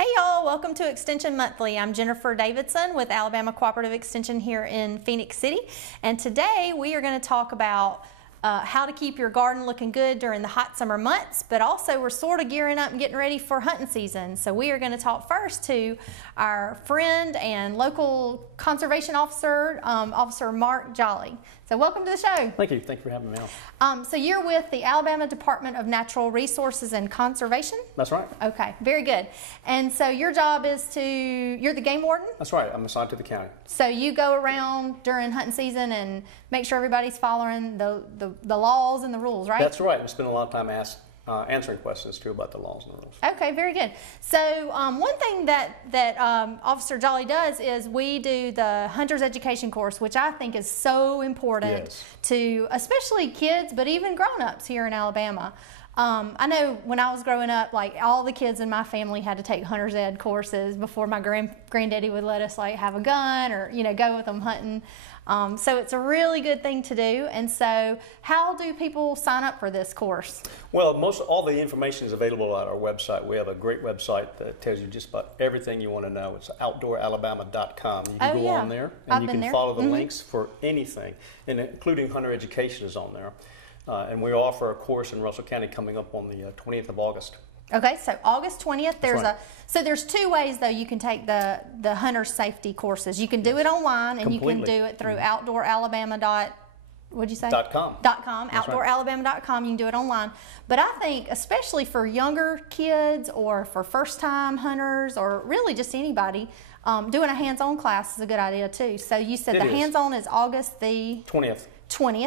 Hey y'all, welcome to Extension Monthly. I'm Jennifer Davidson with Alabama Cooperative Extension here in Phoenix City, and today we are going to talk about how to keep your garden looking good during the hot summer months, but also we're sort of gearing up and getting ready for hunting season. So we are going to talk first to our friend and local conservation officer, Officer Mark Jolly. So welcome to the show. Thank you. Thank you for having me on. So you're with the Alabama Department of Natural Resources and Conservation? That's right. Okay, very good. And so your job is you're the game warden? That's right. I'm assigned to the county. So you go around during hunting season and make sure everybody's following the laws and the rules, right? That's right. We spend a lot of time answering questions too about the laws and the rules. Okay, very good. So one thing that Officer Jolly does is we do the Hunter's Education course, which I think is so important to especially kids, but even grown-ups here in Alabama. I know when I was growing up, like all the kids in my family had to take Hunter's Ed courses before my granddaddy would let us like have a gun or go with them hunting. So it's a really good thing to do. And so how do people sign up for this course? Well, all the information is available at our website. We have a great website that tells you just about everything you want to know. It's outdooralabama.com. You can go on there and you can follow the links for anything, and including Hunter Education is on there. And we offer a course in Russell County coming up on the 20th of August. Okay, so August 20th, there's two ways though you can take the hunter safety courses. You can do it online, and you can do it through outdooralabama.com. outdooralabama.com. You can do it online. But I think especially for younger kids or for first-time hunters or really just anybody, doing a hands-on class is a good idea too. So you said the hands-on is August the 20th,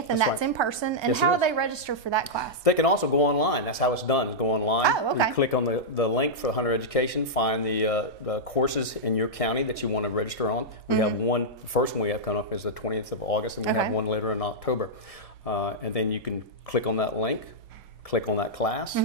and that's in person. And how do they register for that class? They can also go online. That's how it's done. Go online. Oh, okay. You click on the link for Hunter Education, find the courses in your county that you want to register on. We have one, the first one we have coming up is the 20th of August, and we have one later in October. And then you can click on that link, click on that class,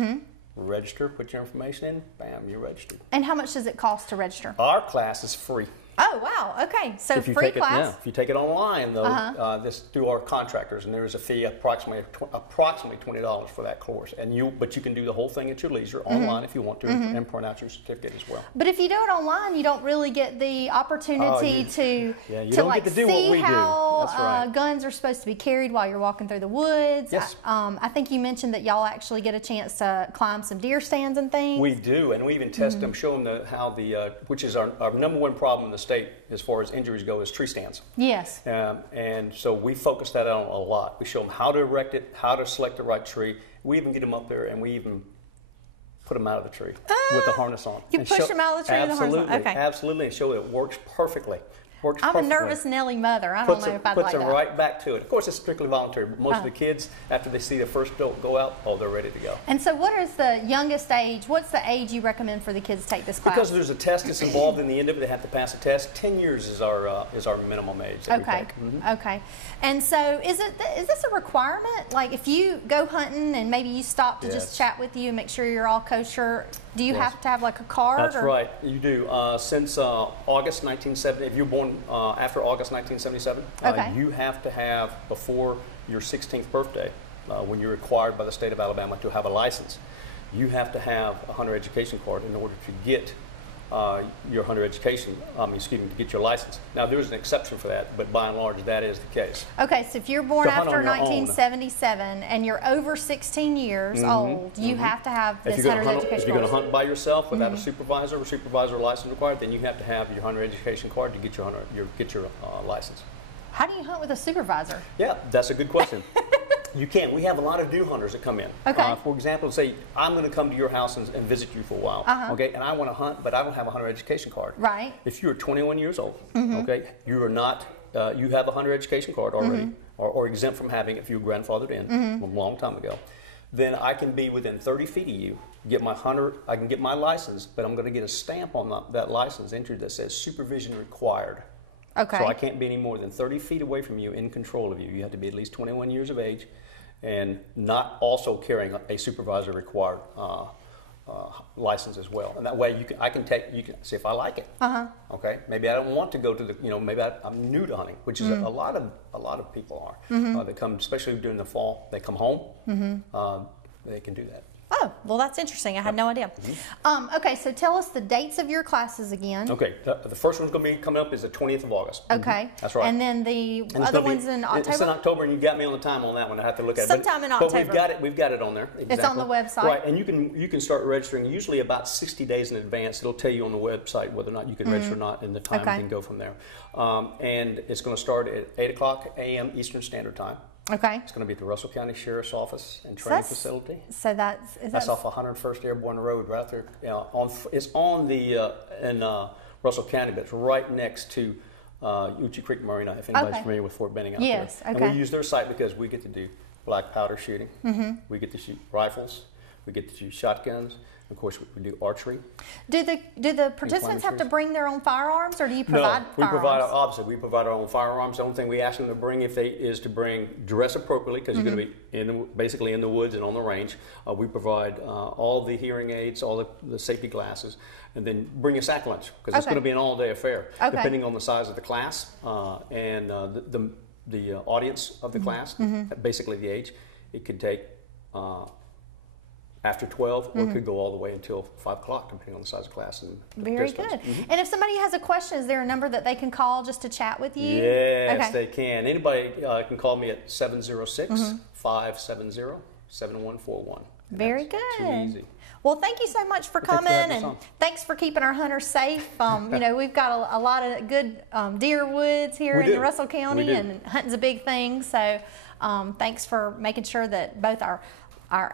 register, put your information in, bam, you're registered. And how much does it cost to register? Our class is free. Oh, wow. Okay. So free class? If you take it online, though, this through our contractors, and there is a fee approximately $20 for that course. But you can do the whole thing at your leisure online if you want to, and print out your certificate as well. But if you do it online, you don't really get the opportunity to see how guns are supposed to be carried while you're walking through the woods. Yes. I think you mentioned that y'all actually get a chance to climb some deer stands and things. We do, and we even test them, show them how which is our number one problem in the state as far as injuries go is tree stands. Yes. And so we focus that on a lot. We show them how to erect it, how to select the right tree. We even get them up there, and we even put them out of the tree with the harness on. You push them out of the tree with the harness on? Okay. Absolutely, and show that it works perfectly. I'm a nervous Nelly mother. I don't know if I'd like that. Puts them right back to it. Of course, it's strictly voluntary, but most of the kids, after they see the first built go out, they're ready to go. And so what is the youngest age? What's the age you recommend for the kids to take this class? Because there's a test that's involved in the end of it. They have to pass a test. 10 years is our minimum age that we take. Okay. And so is this a requirement? Like if you go hunting and maybe you stop to just chat with you and make sure you're all kosher, do you have to have like a card? That's right. You do. Since August 1970, if you're born after August 1977, you have to have before your 16th birthday, when you're required by the state of Alabama to have a license, you have to have a hunter education card in order to get your hunter education, to get your license. Now there's an exception for that, but by and large that is the case. Okay, so if you're born after 1977 and you're over 16 years old, you have to have this hunter education card. If you're going to hunt by yourself without a supervisor license required, then you have to have your hunter education card to get your license. How do you hunt with a supervisor? Yeah, that's a good question. You can. We have a lot of new hunters that come in. Okay. For example, say I'm going to come to your house and visit you for a while. Okay, and I want to hunt, but I don't have a hunter education card. Right. If you're 21 years old, okay, you are not. You have a hunter education card already, or exempt from having it if you were grandfathered in a long time ago. Then I can be within 30 feet of you. Get my hunter. I can get my license, but I'm going to get a stamp on that license entered that says supervision required. Okay. So I can't be any more than 30 feet away from you in control of you. You have to be at least 21 years of age and not also carrying a supervisor required license as well. And that way you can see if I like it. Okay. Maybe I don't want to go to maybe I'm new to hunting, which is a lot of people are. They come, especially during the fall, they come home, they can do that. Oh, well, that's interesting. I had no idea. Okay, so tell us the dates of your classes again. Okay, the first one's going to be coming up is the 20th of August. Okay. That's right. And then the other one's in October? It's in October, and you got me on the time on that one. I have to look at it. Sometime in October. But we've got it on there. Exactly. It's on the website. Right, and you can start registering usually about 60 days in advance. It'll tell you on the website whether or not you can register or not, and the time you can go from there. And it's going to start at 8 o'clock a.m. Eastern Standard Time. Okay. It's going to be at the Russell County Sheriff's Office and Training Facility. So that's off 101st Airborne Road, right there. It's on the in Russell County, but it's right next to Uchee Creek Marina. If anybody's familiar with Fort Benning out there. Okay. And we use their site because we get to do black powder shooting. We get to shoot rifles. We get to shoot shotguns. Of course, we do archery. Do the participants have to bring their own firearms, or do you provide firearms? We provide our own firearms. The only thing we ask them to bring is to bring dress appropriately, because you're going to be basically in the woods and on the range. We provide all the hearing aids, all the safety glasses, and then bring a sack lunch, because it's going to be an all-day affair, depending on the size of the class and the audience of the class, basically the age. It could take after 12, or it could go all the way until 5 o'clock, depending on the size of class. And very good. And if somebody has a question, is there a number that they can call just to chat with you? Yes, they can. Anybody can call me at 706-570-7141. Very good. Too easy. Well, thank you so much for coming, and thanks for keeping our hunters safe. We've got a lot of good deer woods here in Russell County, and hunting's a big thing. So thanks for making sure that both our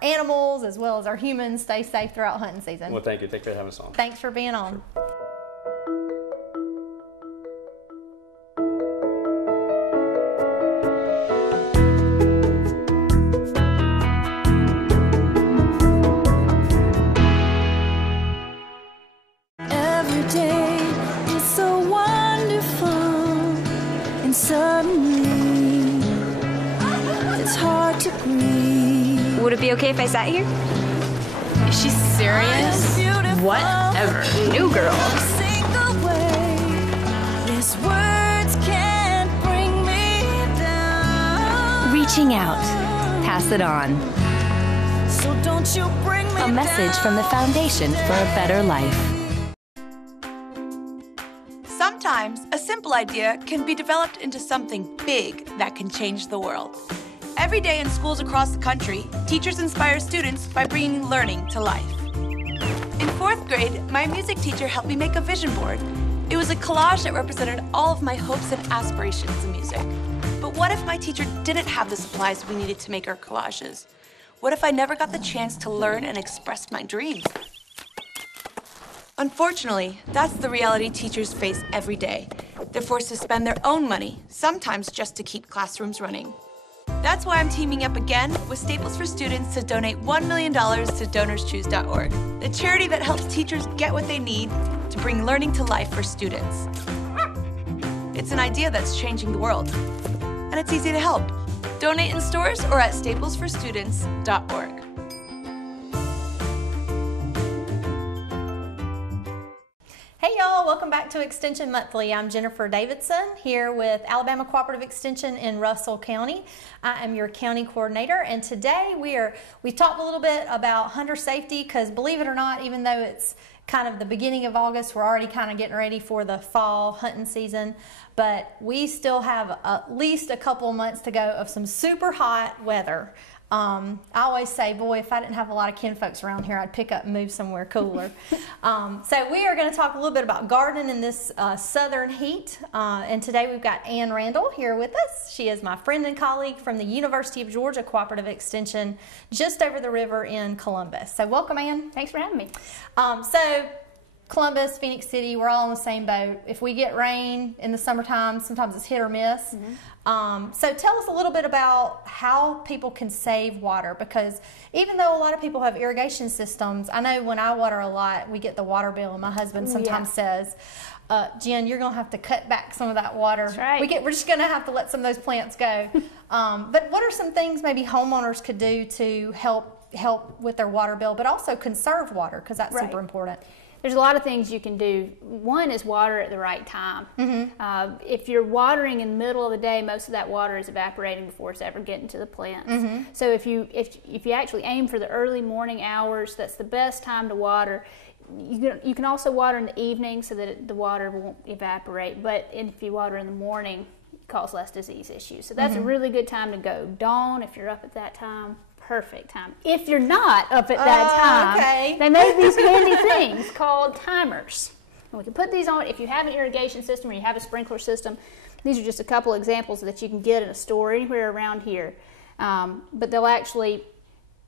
animals as well as our humans stay safe throughout hunting season. Well, thank you. Thanks for having us on. Thanks for being on. Sure. Every day is so wonderful, and suddenly it's hard to breathe. Would it be okay if I sat here? Is she serious? Whatever. New girl. Yes, words can't bring me down. Reaching out. Pass it on. So don't you bring me A message from the Foundation for a Better Life. Sometimes a simple idea can be developed into something big that can change the world. Every day in schools across the country, teachers inspire students by bringing learning to life. In 4th grade, my music teacher helped me make a vision board. It was a collage that represented all of my hopes and aspirations in music. But what if my teacher didn't have the supplies we needed to make our collages? What if I never got the chance to learn and express my dreams? Unfortunately, that's the reality teachers face every day. They're forced to spend their own money, sometimes just to keep classrooms running. That's why I'm teaming up again with Staples for Students to donate $1 million to DonorsChoose.org, a charity that helps teachers get what they need to bring learning to life for students. It's an idea that's changing the world, and it's easy to help. Donate in stores or at staplesforstudents.org. Hey y'all, welcome back to Extension Monthly. I'm Jennifer Davidson here with Alabama Cooperative Extension in Russell County. I am your county coordinator, and today we talked a little bit about hunter safety, because believe it or not, even though it's kind of the beginning of August, we're already kind of getting ready for the fall hunting season, but we still have at least a couple of months to go of some super hot weather. I always say, boy, if I didn't have a lot of kinfolks around here, I'd pick up and move somewhere cooler. So we are going to talk a little bit about gardening in this southern heat. And today we've got Ann Randall here with us. She is my friend and colleague from the University of Georgia Cooperative Extension just over the river in Columbus. So welcome, Ann. Thanks for having me. So Columbus, Phoenix City, we're all in the same boat. If we get rain in the summertime, sometimes it's hit or miss. So tell us a little bit about how people can save water, because even though a lot of people have irrigation systems, I know when I water a lot, we get the water bill, and my husband sometimes says, Jen, you're going to have to cut back some of that water. That's right. We're just going to have to let some of those plants go. But what are some things maybe homeowners could do to help with their water bill, but also conserve water, because that's super important? There's a lot of things you can do. One is water at the right time. If you're watering in the middle of the day, most of that water is evaporating before it's ever getting to the plants. So if you actually aim for the early morning hours, that's the best time to water. You can also water in the evening so that the water won't evaporate, but if you water in the morning, it causes less disease issues. So that's a really good time to go. Dawn, if you're up at that time, perfect time. If you're not up at that time, they make these handy things called timers. And we can put these on if you have an irrigation system or you have a sprinkler system. These are just a couple examples that you can get in a store anywhere around here. But they'll actually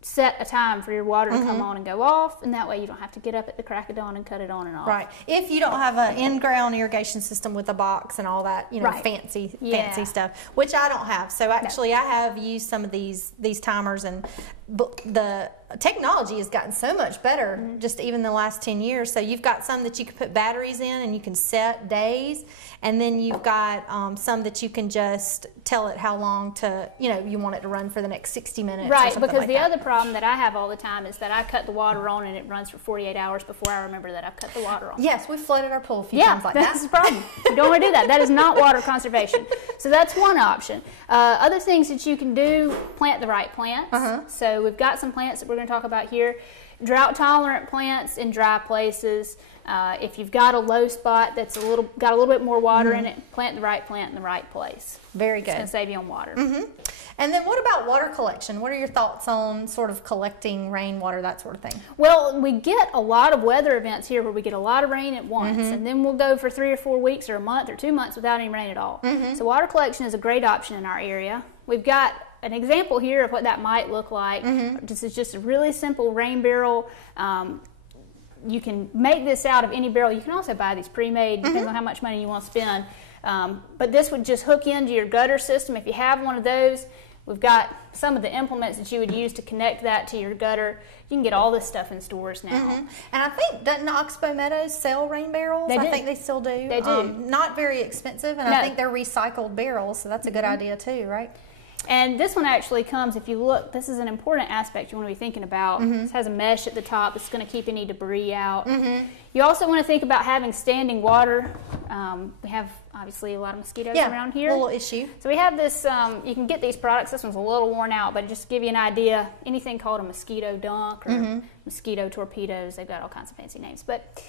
set a time for your water to come on and go off, and that way you don't have to get up at the crack of dawn and cut it on and off. Right. If you don't have an in-ground irrigation system with a box and all that, you know, fancy stuff, which I don't have. So actually, I have used some of these timers, and the technology has gotten so much better just even the last 10 years. So you've got some that you can put batteries in and you can set days, and then you've got some that you can just tell it how long to, you know, you want it to run for the next 60 minutes. Right, or something because like the that. other problem that I have all the time is that I cut the water on and it runs for 48 hours before I remember that I've cut the water on. Yes, we've flooded our pool a few times like that. That's the problem. You don't want to do that. That is not water conservation. So that's one option. Other things that you can do, plant the right plants. So we've got some plants that we're going to talk about here. Drought tolerant plants in dry places. If you've got a low spot that's got a little bit more water in it, plant the right plant in the right place. Very good. It's going to save you on water. And then what about water collection? What are your thoughts on sort of collecting rainwater, that sort of thing? Well, we get a lot of weather events here where we get a lot of rain at once, and then we'll go for 3 or 4 weeks or a month or 2 months without any rain at all. So water collection is a great option in our area. We've got an example here of what that might look like. This is just a really simple rain barrel. You can make this out of any barrel. You can also buy these pre-made, depends on how much money you want to spend. But this would just hook into your gutter system. If you have one of those, we've got some of the implements that you would use to connect that to your gutter. You can get all this stuff in stores now. And I think, doesn't Oxbow Meadows sell rain barrels? They do. I think they still do. They do. Not very expensive, and I think they're recycled barrels, so that's a good idea too, right? And this one actually comes, if you look, this is an important aspect you want to be thinking about. This has a mesh at the top that's going to keep any debris out. You also want to think about having standing water. We have obviously a lot of mosquitoes around here. A little issue. So we have this, you can get these products. This one's a little worn out, but just to give you an idea, anything called a mosquito dunk or mosquito torpedoes, they've got all kinds of fancy names. But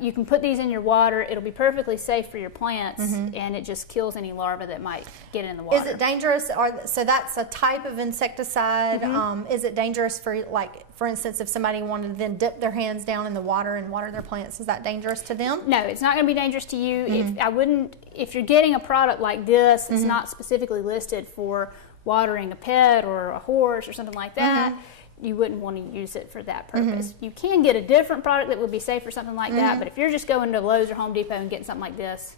you can put these in your water. It'll be perfectly safe for your plants, and it just kills any larvae that might get in the water. Is it dangerous? So that's a type of insecticide. Is it dangerous for, like, for instance, if somebody wanted to then dip their hands down in the water and water their plants? Is that dangerous to them? No, it's not going to be dangerous to you. If you're getting a product like this, it's not specifically listed for watering a pet or a horse or something like that. You wouldn't want to use it for that purpose. You can get a different product that would be safe for something like that, but if you're just going to Lowe's or Home Depot and getting something like this,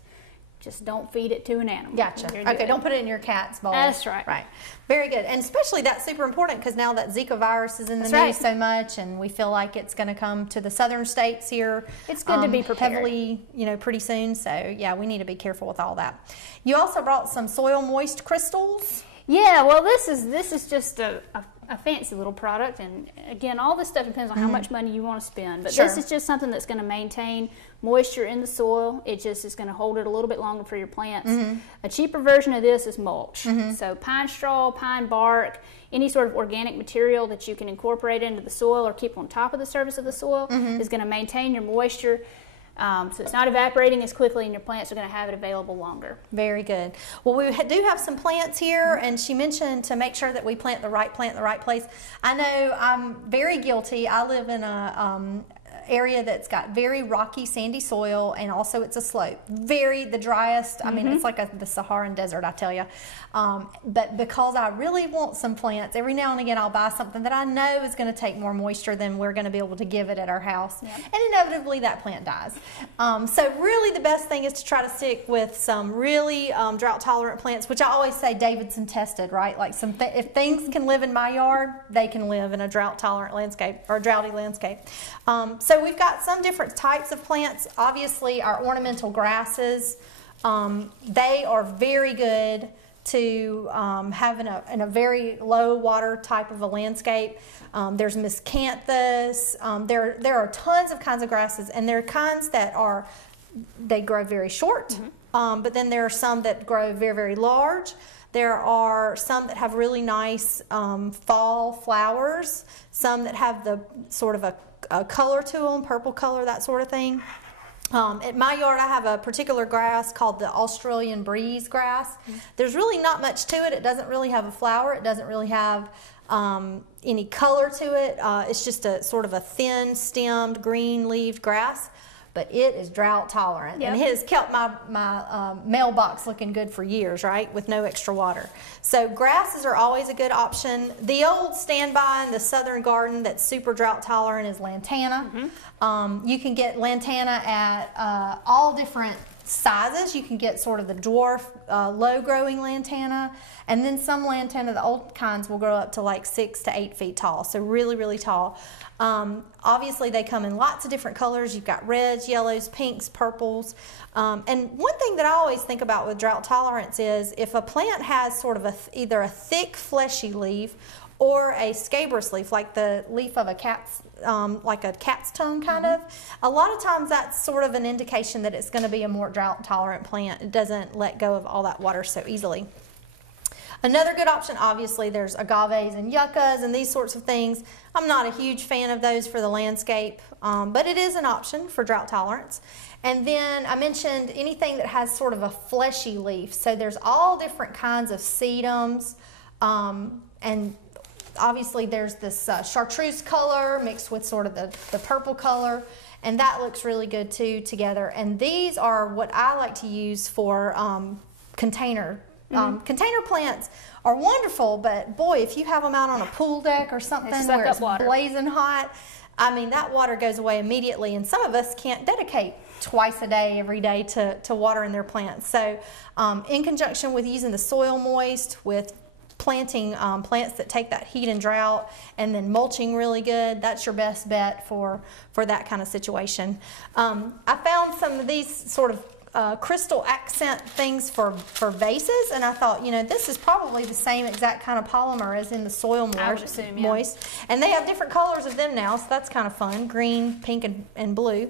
just don't feed it to an animal. Gotcha. Okay, don't put it in your cat's bowl. That's right. Right. Very good. And especially that's super important because now that Zika virus is in the news so much, and we feel like it's going to come to the southern states here. It's good to be prepared. Heavily, pretty soon. So yeah, we need to be careful with all that. You also brought some soil moist crystals. Yeah, well, this is just a fancy little product, and again, all this stuff depends on how much money you want to spend, but this is just something that's going to maintain moisture in the soil. It just is going to hold it a little bit longer for your plants. A cheaper version of this is mulch. So pine straw, pine bark, any sort of organic material that you can incorporate into the soil or keep on top of the surface of the soil is going to maintain your moisture. So it's not evaporating as quickly, and your plants are going to have it available longer. Very good. Well, we do have some plants here, and she mentioned to make sure that we plant the right plant in the right place. I know I'm very guilty. I live in a area that's got very rocky, sandy soil, and also it's a slope. The driest. I mean, it's like the Saharan desert, I tell you. But because I really want some plants, every now and again I'll buy something that I know is going to take more moisture than we're going to be able to give it at our house. And inevitably that plant dies. So really the best thing is to try to stick with some really drought tolerant plants, which I always say Davidson tested, right? Like if things can live in my yard, they can live in a drought tolerant landscape or droughty landscape. So we've got some different types of plants. Obviously our ornamental grasses, they are very good to have in a very low water type of a landscape. There's miscanthus. There are tons of kinds of grasses, and there are kinds that they grow very short, but then there are some that grow very, very large. There are some that have really nice fall flowers, some that have the sort of a color to them, purple color, that sort of thing. At my yard, I have a particular grass called the Australian breeze grass. There's really not much to it. It doesn't really have a flower. It doesn't really have any color to it. It's just a sort of a thin-stemmed, green-leaved grass. But it is drought tolerant, and it has kept my mailbox looking good for years, right, with no extra water. So grasses are always a good option. The old standby in the southern garden that's super drought tolerant is lantana. You can get lantana at all different sizes. You can get sort of the dwarf, low-growing lantana, and then some lantana, the old kinds, will grow up to like 6 to 8 feet tall, so really, really tall. Obviously, they come in lots of different colors. You've got reds, yellows, pinks, purples. And one thing that I always think about with drought tolerance is if a plant has sort of either a thick, fleshy leaf or a scabrous leaf, like the leaf of a cat's, like a cat's tongue kind of. A lot of times that's sort of an indication that it's going to be a more drought tolerant plant. It doesn't let go of all that water so easily. Another good option, obviously, there's agaves and yuccas and these sorts of things. I'm not a huge fan of those for the landscape, but it is an option for drought tolerance. And then I mentioned anything that has sort of a fleshy leaf. So there's all different kinds of sedums, and obviously there's this chartreuse color mixed with sort of the purple color, and that looks really good too together. And these are what I like to use for container. Container plants are wonderful, but boy, if you have them out on a pool deck or something where it's blazing hot, I mean, that water goes away immediately, and some of us can't dedicate twice a day, every day to watering their plants. So in conjunction with using the soil moist, with planting plants that take that heat and drought, and then mulching really good, that's your best bet for that kind of situation. I found some of these sort of crystal accent things for vases, and I thought, you know, this is probably the same exact kind of polymer as in the soil moist. I would assume, yeah. Moist. And they have different colors of them now, so that's kind of fun, green, pink, and blue.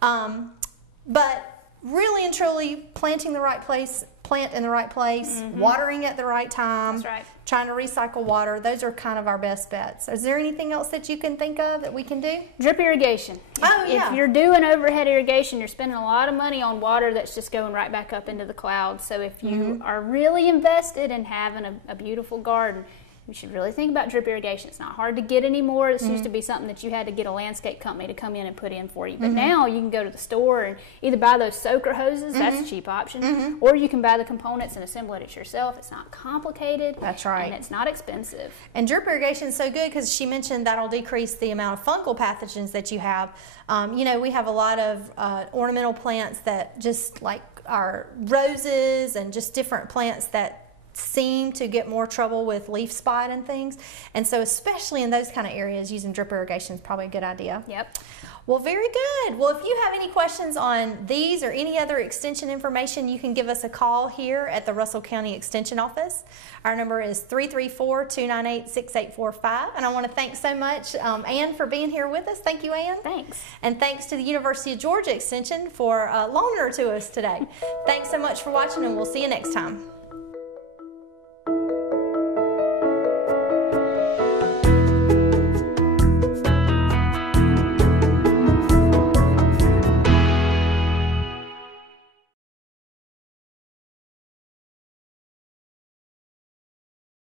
But really and truly, planting the right place, plant in the right place, watering at the right time, that's right. Trying to recycle water, those are kind of our best bets. Is there anything else that you can think of that we can do? Drip irrigation. If you're doing overhead irrigation, you're spending a lot of money on water that's just going right back up into the clouds. So if you are really invested in having a beautiful garden, you should really think about drip irrigation. It's not hard to get anymore. This used to be something that you had to get a landscape company to come in and put in for you. But now you can go to the store and either buy those soaker hoses, that's a cheap option, or you can buy the components and assemble it yourself. It's not complicated. That's right. And it's not expensive. And drip irrigation is so good because she mentioned that'll decrease the amount of fungal pathogens that you have. You know, we have a lot of ornamental plants that just like our roses and just different plants that seem to get more trouble with leaf spot and things, and so especially in those kind of areas, using drip irrigation is probably a good idea. Yep. Well, very good. Well, if you have any questions on these or any other extension information, you can give us a call here at the Russell County Extension Office. Our number is 334-298-6845, and I want to thank so much Ann for being here with us. Thank you, Ann. Thanks. And thanks to the University of Georgia Extension for loaning her to us today. Thanks so much for watching, and we'll see you next time.